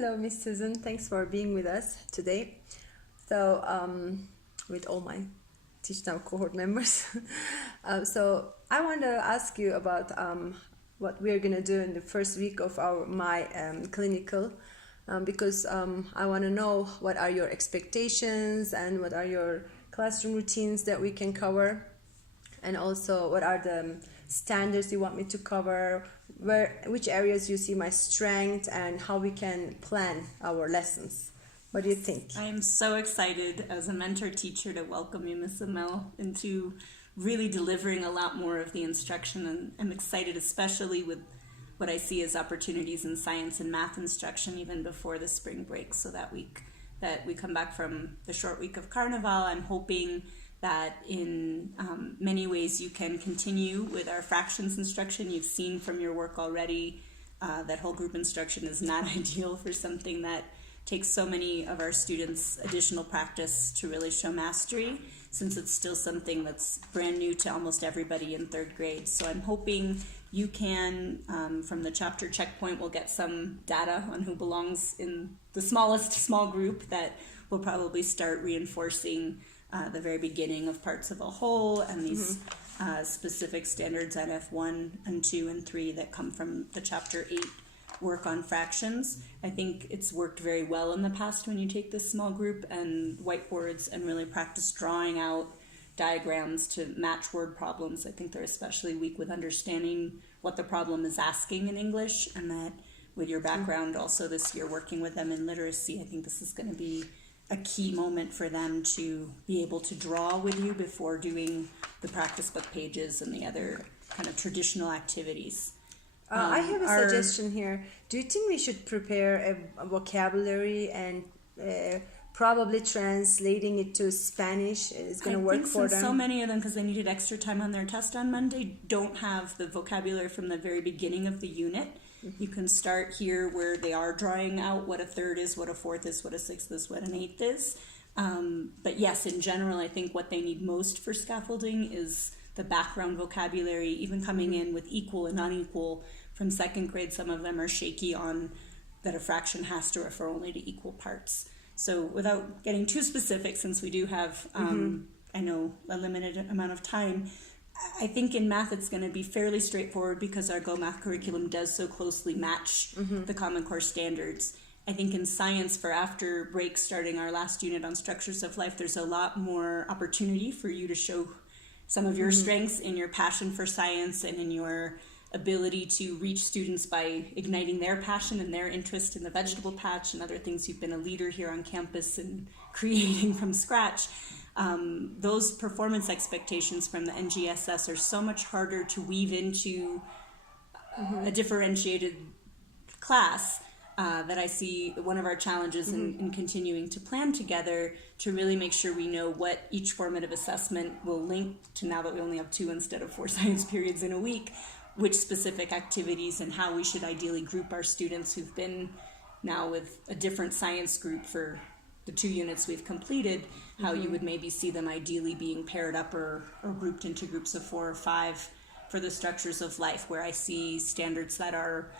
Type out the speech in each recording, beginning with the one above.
Hello, Miss Susan. Thanks for being with us today. So, with all my Teach Now cohort members. So, I want to ask you about what we're going to do in the first week of my clinical, because I want to know what are your expectations and what are your classroom routines that we can cover, and also what are the standards you want me to cover, which areas you see my strength, and how we can plan our lessons. What do you think? I am so excited as a mentor teacher to welcome you, Ms. Amel, into really delivering a lot more of the instruction, and I'm excited especially with what I see as opportunities in science and math instruction even before the spring break. So that week that we come back from the short week of Carnival, I'm hoping that in many ways you can continue with our fractions instruction. You've seen from your work already that whole group instruction is not ideal for something that takes so many of our students additional practice to really show mastery, since it's still something that's brand new to almost everybody in third grade. So I'm hoping you can, from the chapter checkpoint, we'll get some data on who belongs in the smallest small group that will probably start reinforcing the very beginning of parts of a whole, and these specific standards NF1 and 2 and 3 that come from the chapter 8 work on fractions. I think it's worked very well in the past when you take this small group and whiteboards and really practice drawing out diagrams to match word problems. I think they're especially weak with understanding what the problem is asking in English, and that with your background also this year working with them in literacy, I think this is going to be a key moment for them to be able to draw with you before doing the practice book pages and the other kind of traditional activities. I have a suggestion here. Do you think we should prepare a vocabulary and probably translating it to Spanish is going to work for them? So many of them, because they needed extra time on their test on Monday, don't have the vocabulary from the very beginning of the unit. You can start here where they are drawing out what a third is, what a fourth is, what a sixth is, what an eighth is. But yes, in general, I think what they need most for scaffolding is the background vocabulary, even coming in with equal and unequal. From second grade, some of them are shaky on that a fraction has to refer only to equal parts. So without getting too specific, since we do have, I know, a limited amount of time, I think in math it's going to be fairly straightforward because our Go Math curriculum does so closely match the Common Core standards. I think in science, for after break, starting our last unit on structures of life, there's a lot more opportunity for you to show some of your strengths in your passion for science and in your ability to reach students by igniting their passion and their interest in the vegetable patch and other things you've been a leader here on campus and creating from scratch. Those performance expectations from the NGSS are so much harder to weave into a differentiated class that I see one of our challenges in continuing to plan together to really make sure we know what each formative assessment will link to, now that we only have 2 instead of 4 science periods in a week, which specific activities and how we should ideally group our students who've been now with a different science group for the 2 units we've completed, how you would maybe see them ideally being paired up or grouped into groups of 4 or 5 for the structures of life, where I see standards that are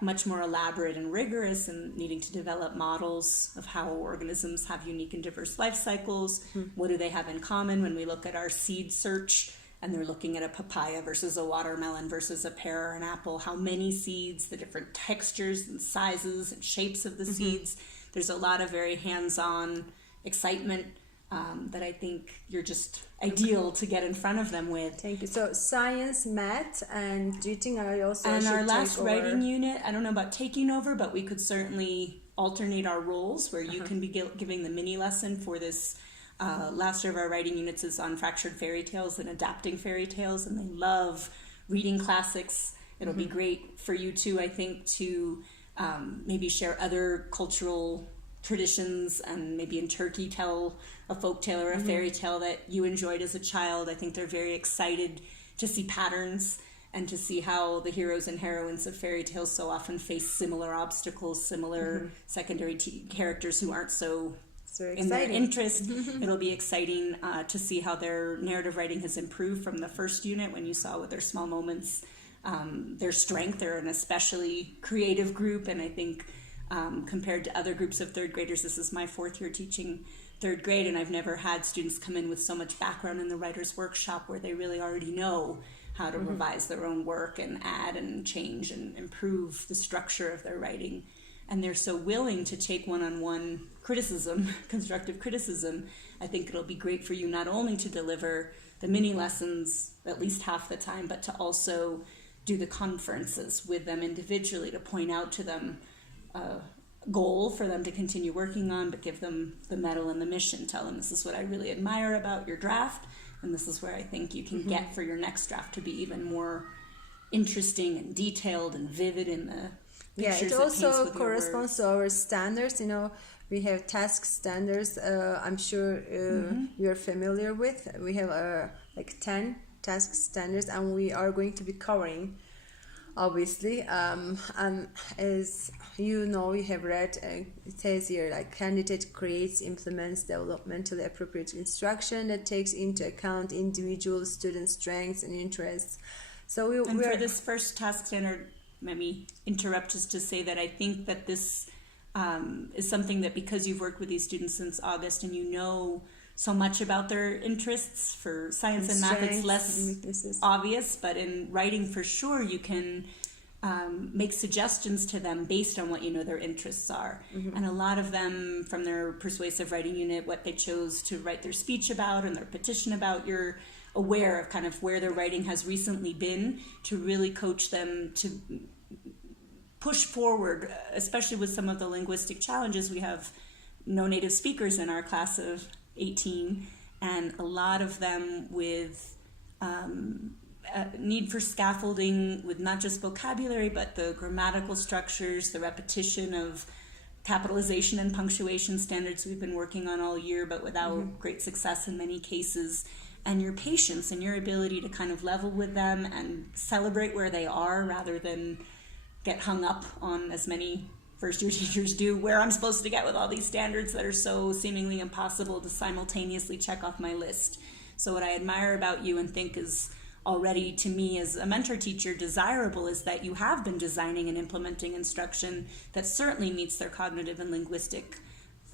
much more elaborate and rigorous and needing to develop models of how organisms have unique and diverse life cycles. What do they have in common when we look at our seed search and they're looking at a papaya versus a watermelon versus a pear or an apple? How many seeds, the different textures and sizes and shapes of the seeds. There's a lot of very hands-on excitement that I think you're just ideal to get in front of them with. Thank you. So science, math, and do you think I also and should our last take writing unit, I don't know about taking over, but we could certainly alternate our roles where you can be giving the mini lesson for this. Last year of our writing units is on fractured fairy tales and adapting fairy tales, and they love reading classics. It'll be great for you too, I think, to maybe share other cultural traditions, and maybe in Turkey tell a folk tale or a fairy tale that you enjoyed as a child. I think they're very excited to see patterns and to see how the heroes and heroines of fairy tales so often face similar obstacles, similar secondary characters who aren't so in their interest. It'll be exciting to see how their narrative writing has improved from the first unit, when you saw with their small moments their strength. They're an especially creative group, and I think compared to other groups of third graders. This is my fourth year teaching third grade, and I've never had students come in with so much background in the writer's workshop where they really already know how to revise their own work and add and change and improve the structure of their writing. And they're so willing to take one-on-one criticism, constructive criticism. I think it'll be great for you not only to deliver the mini lessons at least half the time, but to also do the conferences with them individually to point out to them a goal for them to continue working on, but give them the medal and the mission. Tell them, this is what I really admire about your draft, and this is where I think you can get for your next draft to be even more interesting and detailed and vivid in the pictures. It also corresponds to our standards. We have task standards. I'm sure you're familiar with. We have like 10 task standards, and we are going to be covering, obviously. And as you know, you have read, it says here, like, candidate creates, implements developmentally appropriate instruction that takes into account individual student strengths and interests. So for this first task standard, let me interrupt just to say that I think that this is something that, because you've worked with these students since August and you know so much about their interests, for science and math it's less obvious, but in writing for sure you can make suggestions to them based on what you know their interests are. And a lot of them, from their persuasive writing unit, what they chose to write their speech about and their petition about, you're aware of kind of where their writing has recently been, to really coach them to push forward, especially with some of the linguistic challenges. We have no native speakers in our class of 18, and a lot of them with need for scaffolding with not just vocabulary, but the grammatical structures, the repetition of capitalization and punctuation standards we've been working on all year, but without great success in many cases. And your patience and your ability to kind of level with them and celebrate where they are rather than get hung up on, as many first-year teachers do, where I'm supposed to get with all these standards that are so seemingly impossible to simultaneously check off my list. So what I admire about you and think is already, to me as a mentor teacher, desirable is that you have been designing and implementing instruction that certainly meets their cognitive and linguistic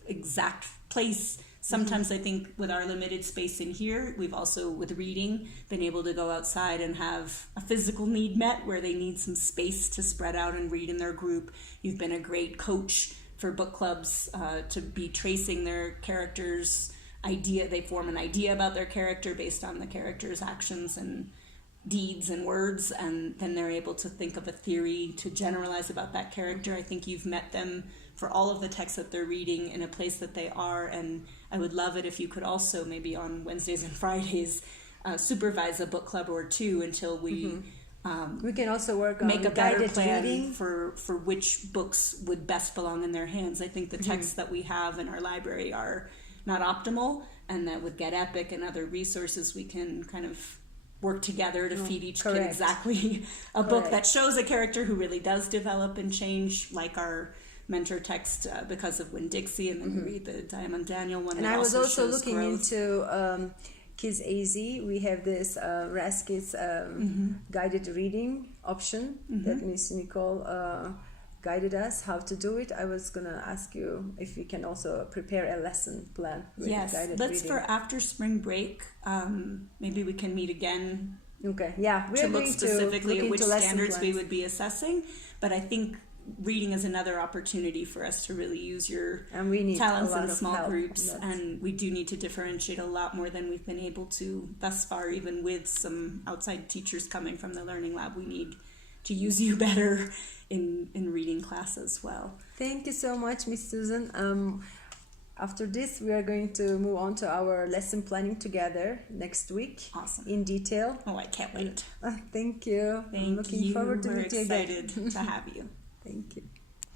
exact place. Sometimes I think with our limited space in here, we've also, with reading, been able to go outside and have a physical need met where they need some space to spread out and read in their group. You've been a great coach for book clubs to be tracing their characters' idea. They form an idea about their character based on the character's actions and deeds and words, and then they're able to think of a theory to generalize about that character. I think you've met them for all of the texts that they're reading in a place that they are, and I would love it if you could also, maybe on Wednesdays and Fridays, supervise a book club or two until we can also work on make a better plan reading for which books would best belong in their hands. I think the texts that we have in our library are not optimal, and that with Get Epic and other resources we can kind of work together to feed each kid exactly a book that shows a character who really does develop and change, like our mentor text because of Winn-Dixie, and then we read the Diamond Daniel one. And I was also looking into Kids AZ. We have this Raskit's guided reading option that Miss Nicole guided us how to do it. I was gonna ask you if we can also prepare a lesson plan with guided reading. For after spring break, maybe we can meet again. Okay, yeah, to look specifically at which standards we would be assessing. But I think reading is another opportunity for us to really use your talents in small groups, and we do need to differentiate a lot more than we've been able to thus far. Even with some outside teachers coming from the Learning Lab, we need to use you better in reading class as well. Thank you so much, Miss Susan. After this, we are going to move on to our lesson planning together next week. Awesome. In detail. Oh, I can't wait. Thank you. I'm looking forward to meeting you again. We're excited to have you. Thank you.